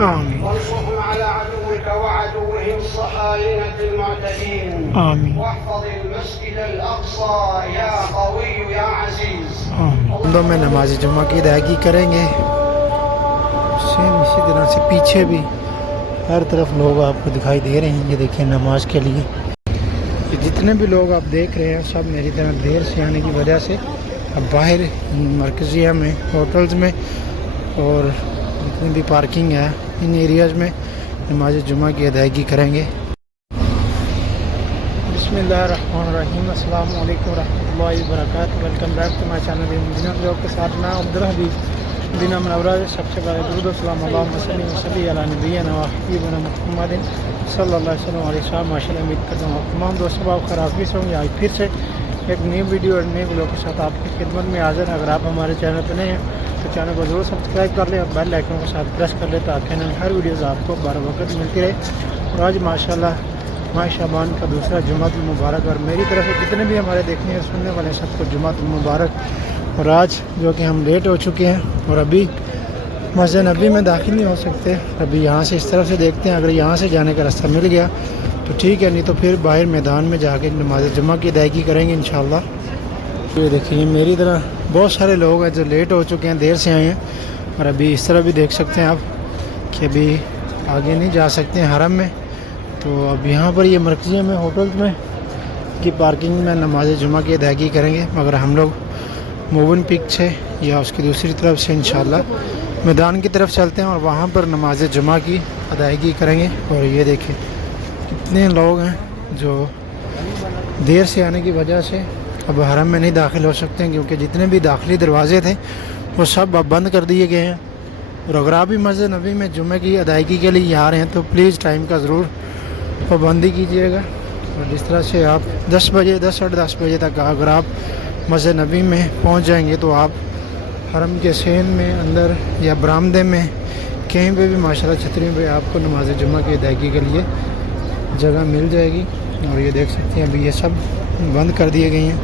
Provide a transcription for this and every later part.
آمين وانصرهم على عدوك وعدوهم الصهاينة المعتدين آمين واحفظ المسجد الأقصى يا قوي يا عزيز. آمین. دو میں نماز جمعہ کی ادائیگی کریں گے. سیم اسی طرح سے پیچھے بھی ہر طرف لوگ آپ کو دکھائی دے رہے ہیں. یہ دیکھیں نماز کے لیے یہ جتنے بھی لوگ آپ دیکھ رہے ہیں سب میری طرح دیر سے آنے کی وجہ سے اب باہر مرکزیہ میں ہوٹلز میں اور جتنی بھی پارکنگ ہے ان ایریاز میں نماز جمعہ کی ادائیگی کریں گے. بسم اللہ الرحمن الرحیم. السلام علیکم ورحمۃ اللہ وبرکاتہ. ویلکم بیک ٹو مائی چینل مدینہ بلاگ کے ساتھ میں عبدالحبیب. مدینہ منورہ سے سب سے بڑے درود و سلام اللہم صلی وسلم علی نبینا و حبیبنا محمد صلی اللہ علیہ وسلم علیہ وسلم. ماشاء اللہ امید کرتا ہوں تمام دوستوں آپ خرافی سے ہوں گے. آج پھر سے ایک نئی ویڈیو اور نئے بلاگ کے ساتھ آپ کی خدمت میں حاضر. اگر آپ ہمارے چینل پہ نئے ہیں تو چینل کو ضرور سبسکرائب کر لیں اور بیل آئیکن کے ساتھ پریس کر لیں تاکہ ہر ویڈیوز آپ کو بر وقت ملتی رہے. اور آج ماشاء اللہ ماہ شعبان کا دوسرا جمعۃ المبارک اور میری طرف سے جتنے بھی ہمارے دیکھنے اور سننے والے سب کو جمعۃ المبارک. اور آج جو کہ ہم لیٹ ہو چکے ہیں اور ابھی مسجد نبی میں داخل نہیں ہو سکتے. ابھی یہاں سے اس طرف سے دیکھتے ہیں, اگر یہاں سے جانے کا راستہ مل گیا تو ٹھیک ہے, نہیں تو پھر باہر میدان میں جا کے نماز جمعہ کی ادائیگی کریں گے انشاءاللہ. یہ دیکھیے میری طرح بہت سارے لوگ ہیں جو لیٹ ہو چکے ہیں, دیر سے آئے ہیں. اور ابھی اس طرح بھی دیکھ سکتے ہیں آپ کہ ابھی آگے نہیں جا سکتے ہیں حرم میں. تو اب یہاں پر یہ مرکزیہ میں ہوٹلز میں کی پارکنگ میں نماز جمعہ کی ادائیگی کریں گے. مگر ہم لوگ موون پک سے یا اس کی دوسری طرف سے انشاءاللہ میدان کی طرف چلتے ہیں اور وہاں پر نماز جمعہ کی ادائیگی کریں گے. اور یہ دیکھیں کتنے لوگ ہیں جو دیر سے آنے کی وجہ سے اب حرم میں نہیں داخل ہو سکتے ہیں, کیونکہ جتنے بھی داخلی دروازے تھے وہ سب اب بند کر دیے گئے ہیں. اور اگر آپ بھی مسجد نبی میں جمعہ کی ادائیگی کے لیے آ رہے ہیں تو پلیز ٹائم کا ضرور پابندی کیجیے گا. اور جس طرح سے آپ 10 بجے 10 بجے تک اگر آپ مسجد نبی میں پہنچ جائیں گے تو آپ حرم کے سین میں اندر یا برآمدے میں کہیں پہ بھی ماشاءاللہ چھتریوں پہ آپ کو نماز جمعہ کی ادائیگی کے لیے جگہ مل جائے گی. اور یہ دیکھ سکتے ہیں ابھی یہ سب بند کر دیے گئی ہیں.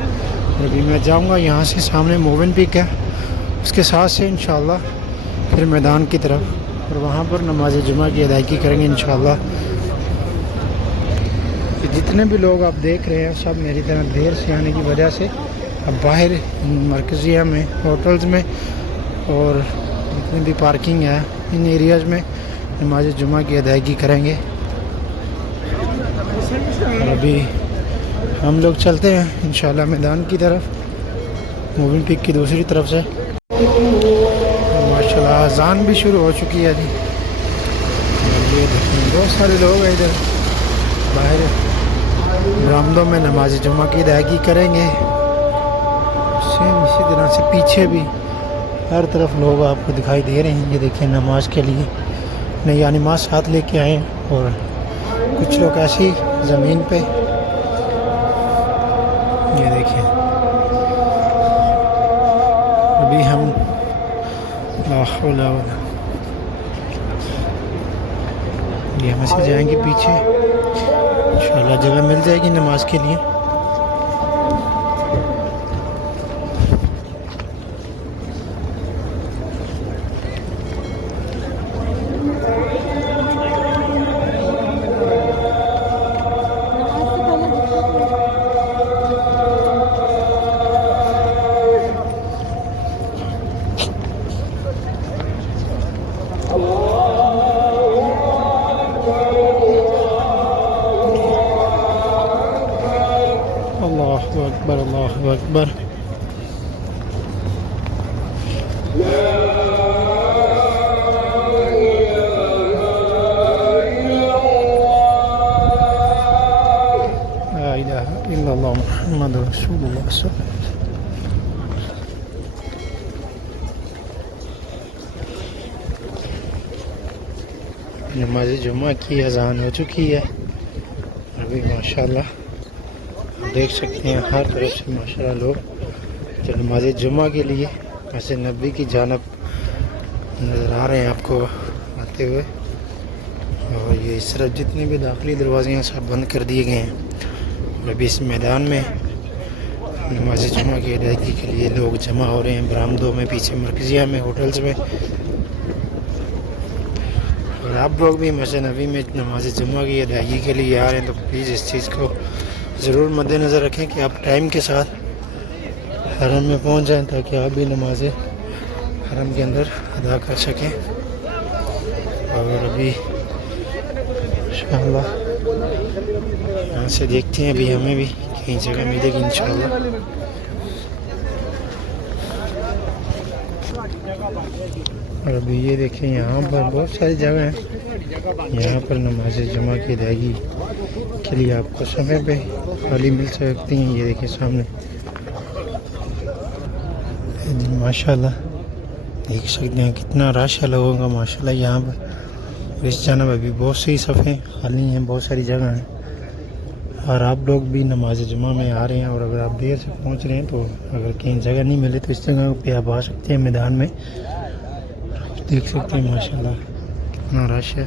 اور ابھی میں جاؤں گا یہاں سے سامنے موون پک ہے اس کے ساتھ سے انشاءاللہ پھر میدان کی طرف اور وہاں پر نماز جمعہ کی ادائیگی کریں گے انشاءاللہ. جتنے بھی لوگ آپ دیکھ رہے ہیں سب میری طرح دیر سے آنے کی وجہ سے اب باہر مرکزیہ میں ہوٹلز میں اور جتنی بھی پارکنگ ہے ان ایریاز میں نماز جمعہ کی ادائیگی کریں گے. اور ابھی ہم لوگ چلتے ہیں انشاءاللہ میدان کی طرف موون پک کی دوسری طرف سے. ماشاءاللہ اذان بھی شروع ہو چکی ہے جی. یہ دیکھیں بہت سارے لوگ ہیں ادھر باہر برآمدوں میں نماز جمعہ کی ادائیگی کریں گے. سیم اسی طرح سے پیچھے بھی ہر طرف لوگ آپ کو دکھائی دے رہے ہیں. یہ دیکھیں نماز کے لیے نئی نماز ساتھ لے کے آئے ہیں اور کچھ لوگ ایسی زمین پہ. یہ دیکھیں ابھی ہم یہ ہم سے جائیں گے پیچھے انشاءاللہ جگہ مل جائے گی نماز کے لیے. اللہ اکبر اللہ اکبر. لا الہ الا اللہ محمد رسول اللہ صلی اللہ علیہ وسلم. نماز جمعہ کی اذان ہو چکی ہے. ابھی ماشاءاللہ دیکھ سکتے ہیں ہر طرف سے ماشاءاللہ لوگ جو نماز جمعہ کے لیے مسجد نبی کی جانب نظر آ رہے ہیں آپ کو آتے ہوئے. اور یہ اس طرف جتنے بھی داخلی دروازے ہیں سب بند کر دیے گئے ہیں. اور ابھی اس میدان میں نماز جمعہ کی ادائیگی کے لیے لوگ جمع ہو رہے ہیں برآمدوں میں, پیچھے مرکزیہ میں, ہوٹلز میں. और आप लोग भी मस्जिद नबी में नमाज जुम्मा की अदायगी के लिए आ रहे हैं तो प्लीज़ इस चीज़ को ज़रूर मद्देनज़र रखें कि आप टाइम के साथ हरम में पहुंच जाएं ताकि आप भी नमाज़ें हरम के अंदर अदा कर सकें। और अभी इंशाअल्लाह यहाँ से देखते हैं, अभी हमें भी कहीं जगह मिलेगी इंशाअल्लाह। और अभी ये देखें यहाँ पर बहुत सारी जगह हैं, यहाँ पर नमाज जुमा की अदायगी के लिए आपको समय पे खाली मिल सकती हैं। ये देखिए सामने माशाल्लाह देख सकते हैं कितना रश है लोगों का माशाल्लाह यहाँ पर। इस जानब अभी बहुत सी सफ़े खाली हैं, बहुत सारी जगह हैं। और आप लोग भी नमाज जुमा में आ रहे हैं और अगर आप देर से पहुँच रहे हैं तो अगर कहीं जगह नहीं मिले तो इस जगह पे आप आ सकते हैं मैदान में। देख सकते हैं माशाल्लाह कितना रश है।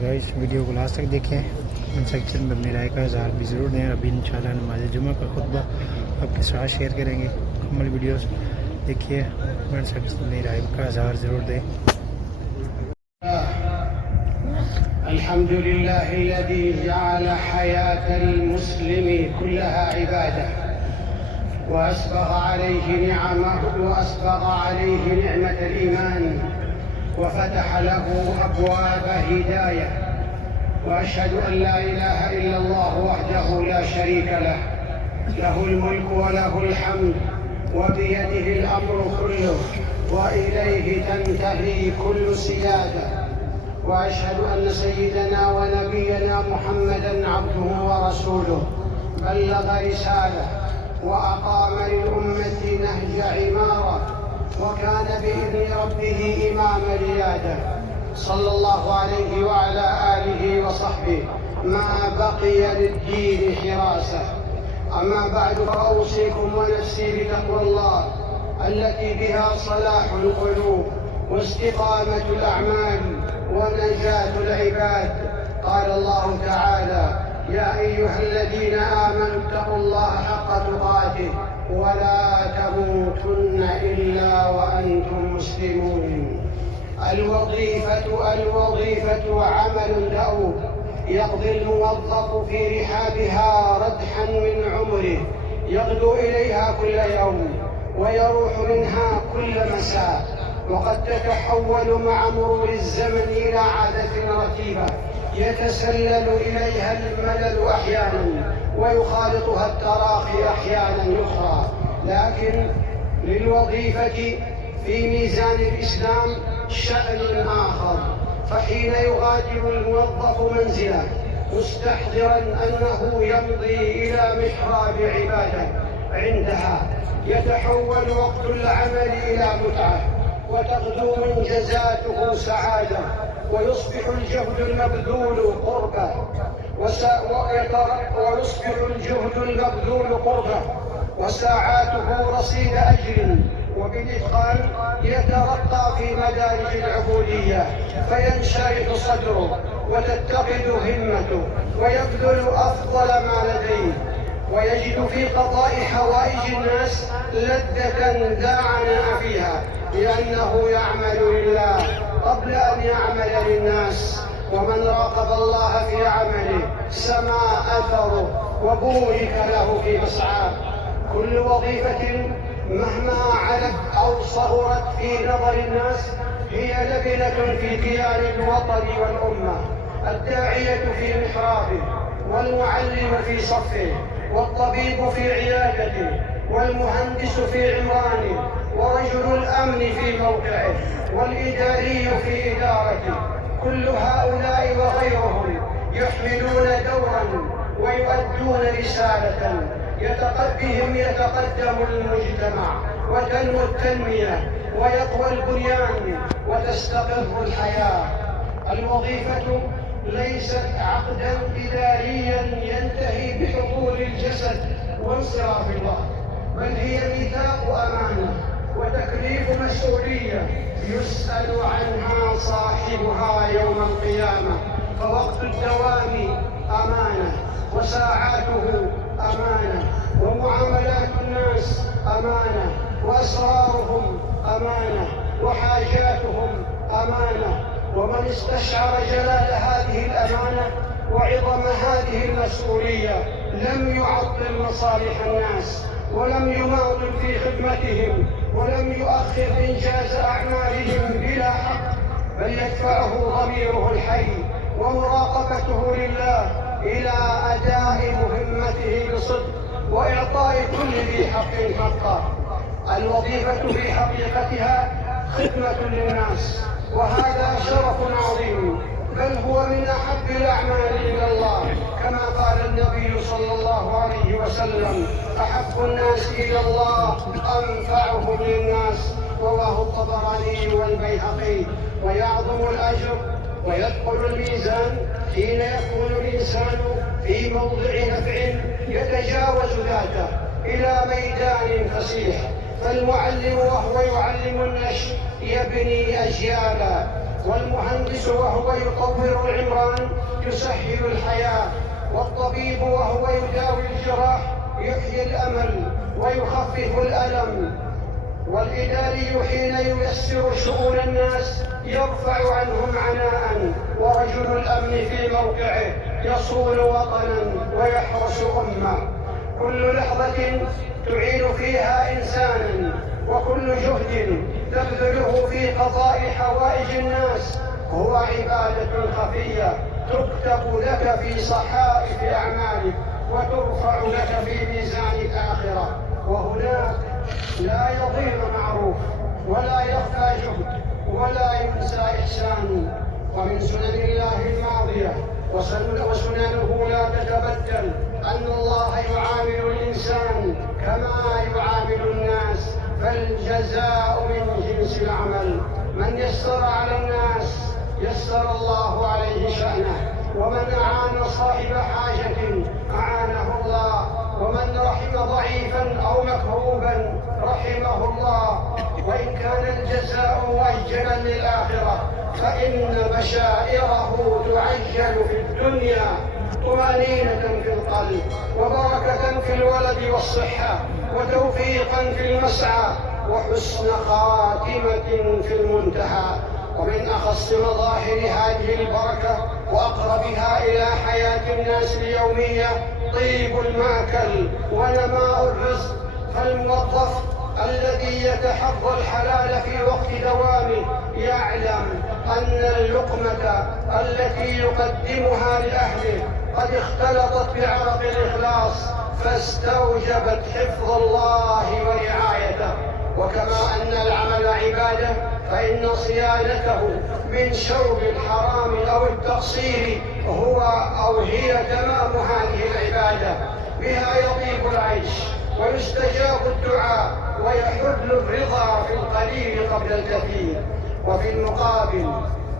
तो इस वीडियो को लास्ट तक देखें, कमेंट सेक्शन में अपनी राय का इज़हार भी ज़रूर दें। अभी इंशाल्लाह नमाज जुमा का खुतबा आपके साथ शेयर करेंगे। मुकम्मल वीडियोस देखिए, कमेंट सेक्शन में अपनी राय का इज़हार ज़रूर दें। अल्हम्दुलिल्लाहिल्लज़ी जअल हयातल मुस्लिमी कुल्लहा इबादा وأسبغ عليه نعمه وأسبغ عليه نعمة الإيمان وفتح له أبواب هداية. وأشهد أن لا إله إلا الله وحده لا شريك له، له الملك وله الحمد وبيده الأمر كله وإليه تنتهي كل سيادة. وأشهد أن سيدنا ونبينا محمدًا عبده ورسوله بلغ رسالة وأقام للأمة نهج عمارة وكان بإذن ربه إمام ريادة صلى الله عليه وعلى آله وصحبه ما بقي للدين حراسة. أما بعد فأوصيكم ونفسي بتقوى الله التي بها صلاح القلوب واستقامة الأعمال ونجاة العباد. قال الله تعالى: يا أيها الذين آمنوا اتقوا الله حق تقاته ولا تموتن إلا وأنتم مسلمون. الوظيفة عمل دؤوب يقضي الموظف في رحابها ردحا من عمره، يغدو إليها كل يوم ويروح منها كل مساء، وقد تتحول مع مرور الزمن إلى عادة رتيبة يتسلل إليها الملل أحيانا ويخالطها التراخي أحيانا أخرى. لكن للوظيفة في ميزان الإسلام شأن آخر، فحين يغادر الموظف منزله مستحضرا أنه يمضي إلى محراب عبادة، عندها يتحول وقت العمل إلى متعة وتغدو منجزاته سعادة، ويصبح الجهد المبذول قربة وساعاته رصيد أجر، وبالإتقان يترقى في مدارج العبودية فينشرح صدره وتتقد همته ويبذل أفضل ما لديه، ويجد في قضاء حوائج الناس لذة لا عناء فيها، لأنه يعمل لله قبل أن يعمل للناس. ومن راقب الله في عمله سما أثره وبورك له في مسعاه. كل وظيفة مهما علت أو صغرت في نظر الناس هي لبنة في كيان الوطن والأمة. الداعية في محرابه، والمعلم في صفه، والطبيب في عيادته، والمهندس في عمرانه، ورجل الأمن في موقعه، والإداري في إدارته. كل هؤلاء وغيرهم يحملون دورا ويؤدون رسالة بهم يتقدم المجتمع وتنمو التنمية ويقوى البنيان وتستقر الحياة. الوظيفة ليست عقدا إداريا ينتهي بحضور الجسد وانصراف الوقت، بل هي ميثاق أمانة وتكليف مسؤولية يسأل عنها صاحبها يوم القيامة. فوقت الدوام أمانة، وساعاته أمانة، ومعاملات الناس أمانة، وأسرارهم أمانة، وحاجاتهم أمانة. ومن استشعر جلال هذه الأمانة وعظم هذه المسؤولية لم يعطل مصالح الناس، ولم يماطل في خدمتهم، ولم يؤخر إنجاز أعمالهم بلا حق، بل يدفعه ضميره الحي ومراقبته لله إلى أداء مهمته بصدق وإعطاء كل ذي حق حقه. الوظيفة في حقيقتها خدمة للناس، وهذا شرف عظيم، بل هو من أحب الأعمال إلى الله، كما قال النبي صلى الله عليه وسلم: أحب الناس إلى الله أنفعهم للناس. رواه الطبراني والبيهقي. ويعظم الأجر ويثقل الميزان حين يكون الإنسان في موضع نفع يتجاوز ذاته إلى ميدان فسيح. فالمعلم وهو يعلم النشء يبني أجيالا، والمهندس وهو يطور العمران يسهل الحياة، والطبيب وهو يداوي الجراح يحيي الأمل ويخفف الألم، والإداري حين ييسر شؤون الناس يرفع عنهم عناء، ورجل الأمن في موقعه يصون وطنا ويحرس أمة. كل لحظة تعين فيها إنسانا، وكل جهد تبذله في قضاء حوائج الناس هو عبادة خفية تكتب لك في صحائف أعمالك وترفع لك في ميزان الآخرة. وهناك لا يضيع معروف ولا يخفى جهد ولا ينسى إحسان. ومن سنن الله الماضية وسننه لا تتبدل أن الله يعامل الإنسان كما يعامل الناس، فالجزاء من جنس العمل. من يسر على الناس يسر الله عليه شأنه، ومن أعان صاحب حاجة أعانه الله، ومن رحم ضعيفا أو مكروبا رحمه الله. وإن كان الجزاء مؤجلا للآخرة فإن بشائره تعجل في الدنيا، طمأنينة في القلب، وبركة في الولد والصحة، وتوفيقا في المسعى، وحسن خاتمة في المنتهى. ومن أخص مظاهر هذه البركة وأقربها إلى حياة الناس اليومية طيب المأكل ونماء الرزق. فالموظف الذي يتحرى الحلال في وقت دوامه يعلم أن اللقمة التي يقدمها لأهله قد اختلطت بعرق الإخلاص، فاستوجبت حفظ الله ورعايته. وكما أن العمل عبادة، فإن صيانته من شرب الحرام أو التقصير هي تمام هذه العبادة. بها يطيب العيش ويستجاب الدعاء ويحل الرضا في القليل قبل الكثير. وفي المقابل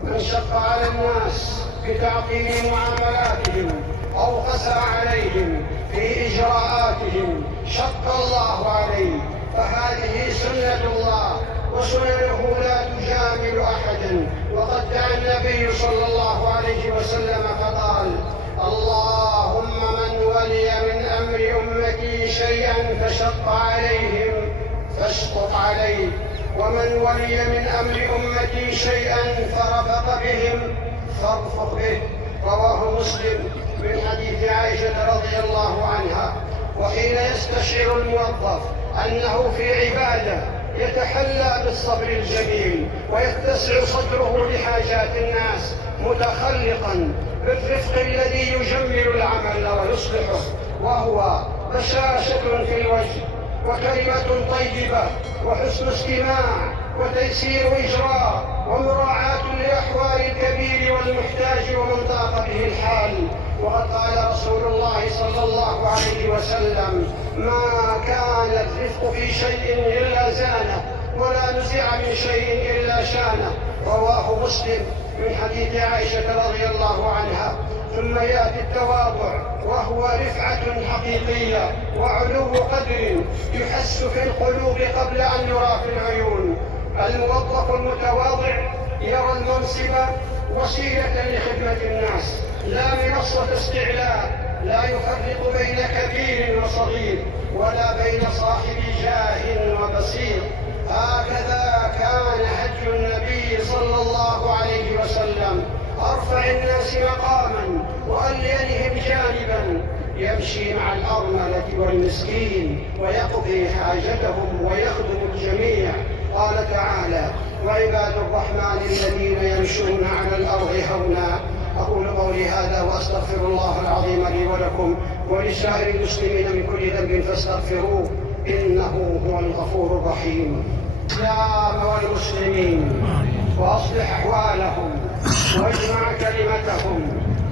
من شق على الناس بتعطيل معاملاتهم أو قسى عليهم في إجراءاتهم شق الله عليه، فهذه سنة الله وسننه لا تجامل أحدا. وقد دعا النبي صلى الله عليه وسلم فقال: اللهم من ولي من أمر أمتي شيئا فشق عليهم فاشقق عليه، ومن ولي من أمر أمتي شيئا فرفق بهم فارفق به. رواه مسلم من حديث عائشة رضي الله عنها. وحين يستشعر الموظف أنه في عبادة يتحلى بالصبر الجميل ويتسع صدره لحاجات الناس، متخلقا بالرفق الذي يجمل العمل ويصلحه، وهو بشاشة في الوجه وكلمة طيبة وحسن استماع وتيسير إجراء ومراعاة لأحوال الكبير والمحتاج ومن ضاق به الحال. وقد قال رسول الله صلى الله عليه وسلم: ما كان الرفق في شيء إلا زانه، ولا نزع من شيء إلا شانه. رواه مسلم من حديث عائشة رضي الله عنها. ثم يأتي التواضع، وهو رفعة حقيقية وعلو قدر يحس في القلوب قبل أن يرى في العيون. الموظف المتواضع يرى المنصب وسيلة لخدمة الناس لا منصة استعلاء، لا يفرق بين كبير وصغير ولا بين صاحب جاه وبصير. هكذا كان هدي الناس مقاما وألينهم جانبا، يمشي مع الأرملة والمسكين ويقضي حاجتهم ويخدم الجميع. قال تعالى: وعباد الرحمن الذين يمشون على الأرض هونا. أقول قولي هذا وأستغفر الله العظيم لي ولكم ولسائر المسلمين من كل ذنب فاستغفروه إنه هو الغفور الرحيم. يا موالى المسلمين، وأصلح أحوالهم واجمع كلمتهم،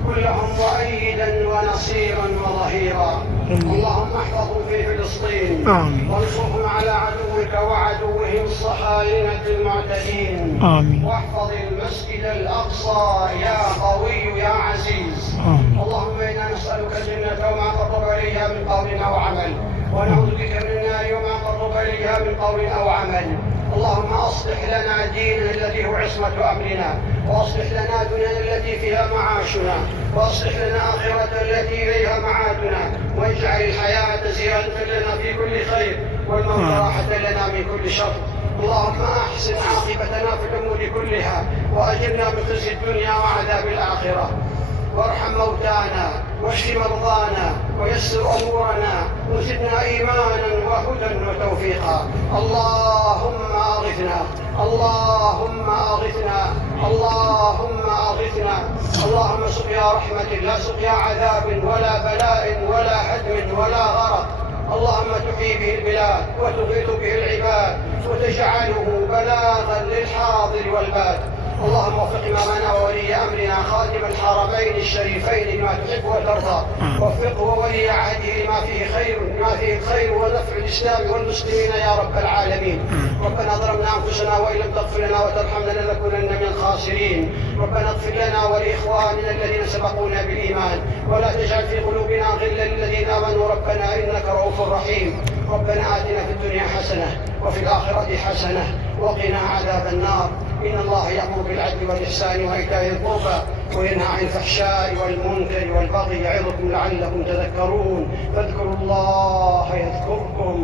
كلهم مؤيدا ونصيرا وظهيرا. اللهم احفظهم في فلسطين وانصرهم على عدوك وعدوهم الصهاينة المعتدين. واحفظ المسجد الأقصى يا قوي يا عزيز. اللهم إنا نسألك الجنة وما قرب إليها من قول أو عمل، ونعوذ بك من النار وما قرب إليها من قول أو عمل. اللهم أصلح لنا ديننا الذي هو عصمة أمرنا، وأصلح لنا دنيانا التي فيها معاشنا، وأصلح لنا آخرة التي إليها معادنا، واجعل الحياة زيادة لنا في كل خير والموت راحة لنا من كل شر. اللهم أحسن عاقبتنا في الأمور كلها، وأجرنا من خزي الدنيا وعذاب الآخرة. وارحم موتانا واشف مرضانا ويسر امورنا وزدنا ايمانا وهدى وتوفيقا. اللهم اغثنا، اللهم اغثنا، اللهم اغثنا. اللهم سقيا رحمه لا سقيا عذاب ولا بلاء ولا هدم ولا غرق. اللهم تحيي به البلاد وتغيث به العباد وتجعله بلاغا للحاضر والباد. اللهم وفق إمامنا وولي أمرنا خادم الحرمين الشريفين لما تحب وترضى، وفقه وولي عهده لما فيه الخير ونفع الإسلام والمسلمين يا رب العالمين. ربنا ظلمنا أنفسنا وإن لم تغفر لنا وترحمنا لنكونن من الخاسرين. ربنا اغفر لنا ولإخواننا الذين سبقونا بالإيمان، ولا تجعل في قلوبنا غلا للذين آمنوا ربنا إنك رؤوف رحيم. ربنا آتنا في الدنيا حسنة وفي الآخرة حسنة وقنا عذاب النار. إن الله يأمر بالعدل والإحسان وإيتاء القربى وينهى عن الفحشاء والمنكر والبغي يعظكم لعلكم تذكرون. فاذكروا الله يذكركم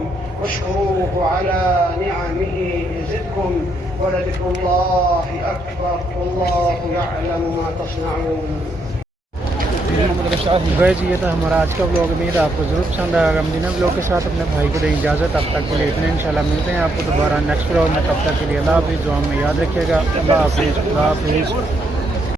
واشكروه على نعمه يزدكم ولذكر الله أكبر والله يعلم ما تصنعون. गैस ये था हमारा आज का ब्लॉग। उम्मीद है आपको जरूर पसंद आएगा। मदीना ब्लॉग के साथ अपने भाई को दें इजाज़त। अब तक के लिए इतने, इंशाल्लाह मिलते हैं आपको दोबारा नेक्स्ट ब्लॉग में। तब तक के लिए अल्लाह हाफिज़। दुआ में याद रखिएगा। अल्लाह हाफिज़।